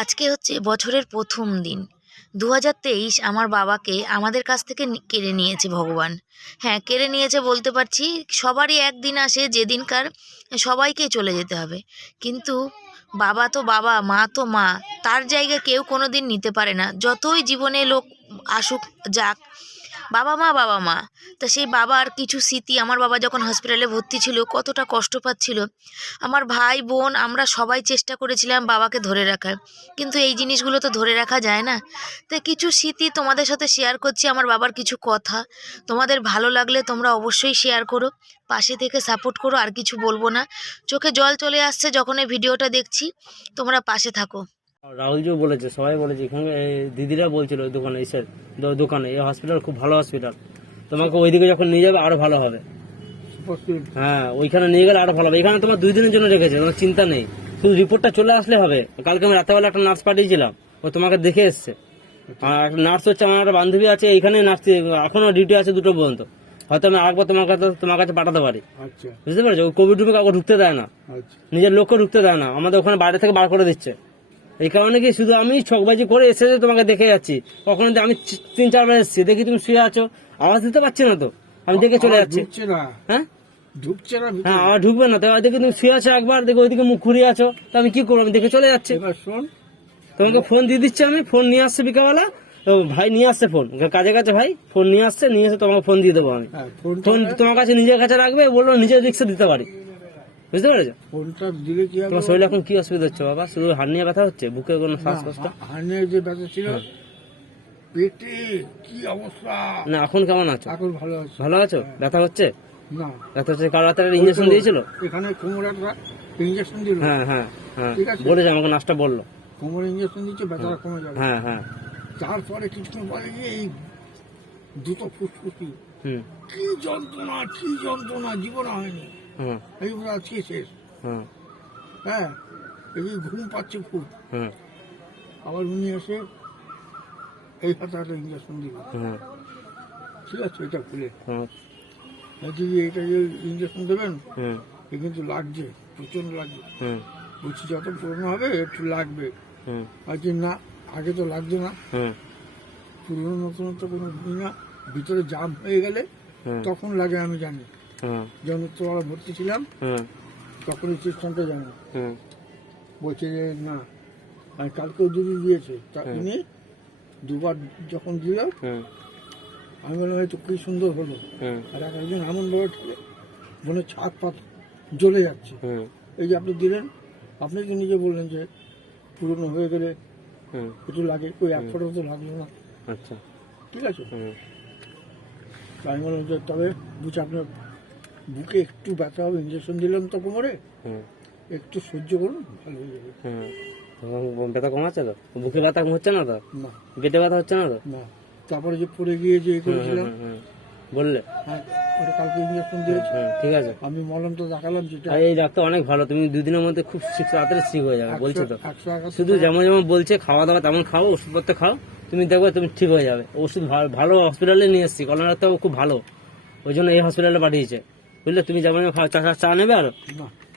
আজকে হচ্ছে বছরের প্রথম দিন। দু হাজার তেইশ আমার বাবাকে আমাদের কাছ থেকে কেড়ে নিয়েছে ভগবান। হ্যাঁ কেড়ে নিয়েছে বলতে পারছি, সবারই একদিন আসে যেদিনকার সবাইকে চলে যেতে হবে। কিন্তু বাবা তো বাবা, মা তো মা, তার জায়গা কেউ কোনো দিন নিতে পারে না। যতই জীবনে লোক আসুক, যাক বাবা মা বাবা মা। তা সেই বাবার কিছু স্মৃতি আমার বাবা যখন হসপিটালে ভর্তি ছিল, কতটা কষ্ট পাচ্ছিল। আমার ভাই, বোন, আমরা সবাই চেষ্টা করেছিলাম বাবাকে ধরে রাখার। কিন্তু এই জিনিসগুলো তো ধরে রাখা যায় না। তাই কিছু স্মৃতি তোমাদের সাথে শেয়ার করছি, আমার বাবার কিছু কথা। তোমাদের ভালো লাগলে তোমরা অবশ্যই শেয়ার করো। পাশে থেকে সাপোর্ট করো, আর কিছু বলব না। চোখে জল চলে আসছে যখন এই ভিডিওটা দেখছি। তোমরা পাশে থাকো। রাহুলজিও বলেছে সবাই বলেছে এখানে দিদিরা বলছিল দোকানে এসে দোকানে এই হসপিটাল খুব ভালো হসপিটাল তোমাকে ওইদিকে যখন নিয়ে যাবে আরও ভালো হবে। হ্যাঁ ওইখানে নিয়ে গেলে আরও ভালো হবে। এখানে তোমার দুই দিনের জন্য রেখেছে তোমার চিন্তা নেই। শুধু রিপোর্টটা চলে আসলে হবে। কালকে আমি রাতেবেলা একটা নার্স পাঠিয়েছিলাম ও তোমাকে দেখে এসছে। আর একটা নার্স হচ্ছে আমার একটা বান্ধবী আছে এখানে নার্স এখনও ডিউটি আছে দুটো পর্যন্ত। হয়তো আমি আরেকবার তোমার কাছে তোমার কাছে পাঠাতে পারি। আচ্ছা। বুঝতে পারছ? কোভিড রুমে কাউকে ঢুকতে দেয় না। আচ্ছা। নিজের লোককে ঢুকতে দেয় না। আমাদের ওখানে বাইরে থেকে বার করে দিচ্ছে। এই কারণে কি শুধু আমি ছকবাজি করে এসে তোমাকে দেখে যাচ্ছি? কখনো আমি তিন চারবার এসেছি দেখি তুমি শুয়ে আছো? আওয়াজ দিতে পারছি না তো। আমি দেখে চলে যাচ্ছি। না। হ্যাঁ? ঢুকছে না হ্যাঁ আমার ঢুকবে না। তো দেখি তুমি শুয়ে আছো একবার দেখো ওইদিকে মুখ ঘুরিয়ে আছো। তো আমি কি করব? আমি দেখে চলে যাচ্ছি। এবার শোন। তোমাকে ফোন দিয়ে দিচ্ছি আমি। ফোন নিয়ে আসছে বিকাবেলা ভাই নিয়ে আসছে ফোন। কাজে কাছে ভাই ফোন নিয়ে আসছে নিয়ে এসে তোমাকে ফোন দিয়ে দেবো আমি। হ্যাঁ ফোন তোমার কাছে নিজের কাছে রাখবে বলল নিজের রিক্সা দিতে পারি। বুঝতে পেরেছ? ফোনটা দিলে কি তোমার শরীরে এখন কি অসুবিধা হচ্ছে বাবা? শুধু হার্নিয়া ব্যথা হচ্ছে? বুকে কোনো শ্বাসকষ্ট? হার্নের যে ব্যথা ছিল পেটে কি অবস্থা? না এখন কেমন আছো? এখন ভালো আছে। ভালো আছো? ব্যথা হচ্ছে? না। ব্যথা হচ্ছে কাল রাতে ইঞ্জেকশন দিয়েছিল? এখানে কোমর একটা ইঞ্জেকশন দিল। হ্যাঁ হ্যাঁ হ্যাঁ। ঠিক আছে। বলেছে আমাকে নাচটা বলল। কোমর ইঞ্জেকশন দিচ্ছে ব্যথাটা কমে যাবে। হ্যাঁ হ্যাঁ। তারপরে কিছুক্ষণ পরে গিয়ে এই দুটো ফুসফুসি। হুম। কি যন্ত্রণা কি যন্ত্রণা জীবনে হয়নি। এই আজকে শেষ। হুম। হ্যাঁ এই ঘুম পাচ্ছে খুব। আবার উনি এসে এই হাতে একটা ইঞ্জেকশন দিল ঠিক আছে এটা খুলে। বলছি যে এটা যে ইঞ্জেকশন দেবেন এ কিন্তু লাগছে প্রচণ্ড লাগছে। হুম। বলছি যত পুরনো হবে একটু লাগবে। হুম। আর কি না আগে তো লাগছে না। হুম। পুরনো নতুন তো কোনো না। ভিতরে জাম হয়ে গেলে তখন লাগে আমি জানি। যখন তোরা ভর্তি ছিলাম তখন এই সিস্টেমটা জানি। বলছে যে না আর কালকেও যদি দিয়েছে। তা। উনি দুবার যখন দিল হুম আমি বললাম হয়তো কি সুন্দর হলো। আর এক একজন এমন ভাবে ঠেলে মনে ছাদ পাত জ্বলে যাচ্ছে। এই যে আপনি দিলেন আপনি তো নিজে বললেন যে পুরনো হয়ে গেলে একটু লাগে ওই এক ফোটা তো লাগল না। আচ্ছা। ঠিক আছে? হুম তো আমি বললাম যে তবে বুঝে আপনার বুকে একটু ব্যথা হবে ইঞ্জেকশন দিলাম তো কোমরে। একটু সহ্য করুন ভালো হয়ে যাবে। ব্যথা কমাচ্ছে তো? বুকে ব্যথা হচ্ছে না তো? না। পেটে ব্যথা হচ্ছে না তো? না। তারপরে যে পড়ে গিয়ে যে করেছিলাম। বললে? হ্যাঁ ওটা কালকে ইঞ্জেকশন দিয়েছে। ঠিক আছে। আমি মলম তো দেখালাম যেটা। এই ডাক্তার অনেক ভালো তুমি দুদিনের মধ্যে খুব তাড়াতাড়ি ঠিক হয়ে যাবে বলছে তো। শুধু যেমন যেমন বলছে খাওয়া দাওয়া তেমন খাও ওষুধপত্র খাও তুমি দেখবে তুমি ঠিক হয়ে যাবে। ওষুধ ভালো হসপিটালে নিয়ে এসেছি কলকাতা তো খুব ভালো। ওই জন্য এই হসপিটালে পাঠিয়েছে। বুঝলে? তুমি যেমন খাও চা চা- চা নেবে আরও?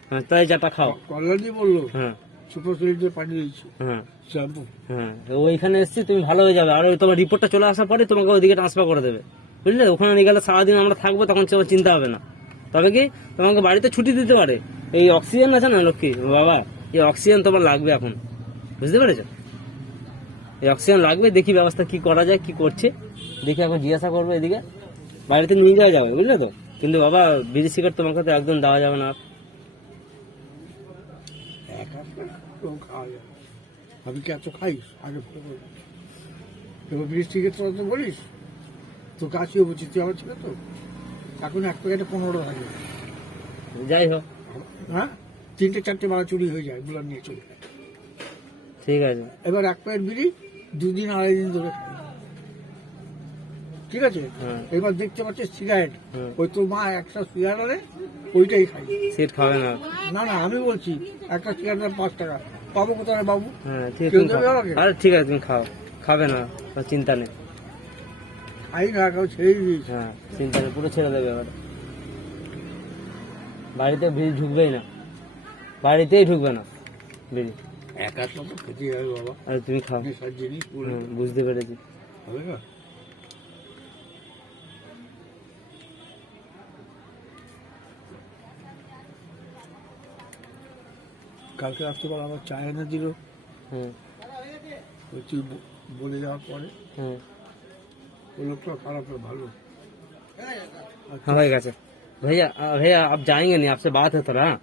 হ্যাঁ তাই চাটা খাও। কল্যাণী বলল হ্যাঁ। সুপার সিলিন্ডার পাঠিয়ে দিয়েছি। হ্যাঁ। শ্যাম্পু। হ্যাঁ। ওইখানে এসেছি তুমি ভালো হয়ে যাবে। আর তোমার রিপোর্টটা চলে আসার পরে তোমাকে ওইদিকে ট্রান্সফার করে দেবে। বুঝলে? ওখানে নিয়ে গেলে সারাদিন আমরা থাকব তখন তোমার চিন্তা হবে না। তবে কি? তোমাকে বাড়িতে ছুটি দিতে পারে। এই অক্সিজেন আছে না লক্ষ্মী? বাবা এই অক্সিজেন তোমার লাগবে এখন। বুঝতে পেরেছ? এই অক্সিজেন লাগবে দেখি ব্যবস্থা কি করা যায় কি করছে। দেখি এখন জিজ্ঞাসা করব এদিকে। বাড়িতে নিয়ে যাওয়া যাবে বুঝলে তো? কিন্তু বাবা বিড়ি সিগারেট তোমাকে তো একদম দেওয়া যাবে না। আমি কি এত খাইস আগে এবার বিড়ি সিগারেট তো বলিস? তো কাছেও বলছি তুই আমার ছেলে তো? এখন এক প্যাকেটে পনেরো থাকে যাই হোক। হ্যাঁ? তিনটে চারটে বাড়া চুরি হয়ে যায়গুলো নিয়ে চলে। ঠিক আছে। এবার এক প্যাকেট বিড়ি দুদিন আড়াই দিন ধরে খাই ঠিক আছে? হ্যাঁ। এবার দেখতে পাচ্ছি সিগারেট। হুম। ওই তোর মা একটা সিগারেট আনে ওইটাই খাই সিট খাবে না। না না আমি বলছি একটা সিগারেটের পাঁচ টাকা। পাবো কোথায় বাবু? হ্যাঁ ঠিক আছে তুমি খাও। আরে ঠিক আছে তুমি খাও। খাবে না চিন্তা নেই। খাই না কেউ ছেড়ে দিয়েছি। হ্যাঁ চিন্তা নেই পুরো ছেড়ে দেবে এবার বাড়িতে বিড়ি ঢুকবেই না। বাড়িতেই ঢুকবে না বিড়ি। একা তো খেতে যাবে বাবা। আর তুমি খাও। বুঝতে পেরেছি। হবে না? কালকে রাত্রিবেলা আমার চা এনে দিল হুম ওই তুই ব- বলে যাওয়ার পরে হুম ও লোকটা খারাপ না ভালো हाँ हो गया भैया भैया आप जाएंगे नहीं आपसे बात है थोड़ा हाँ?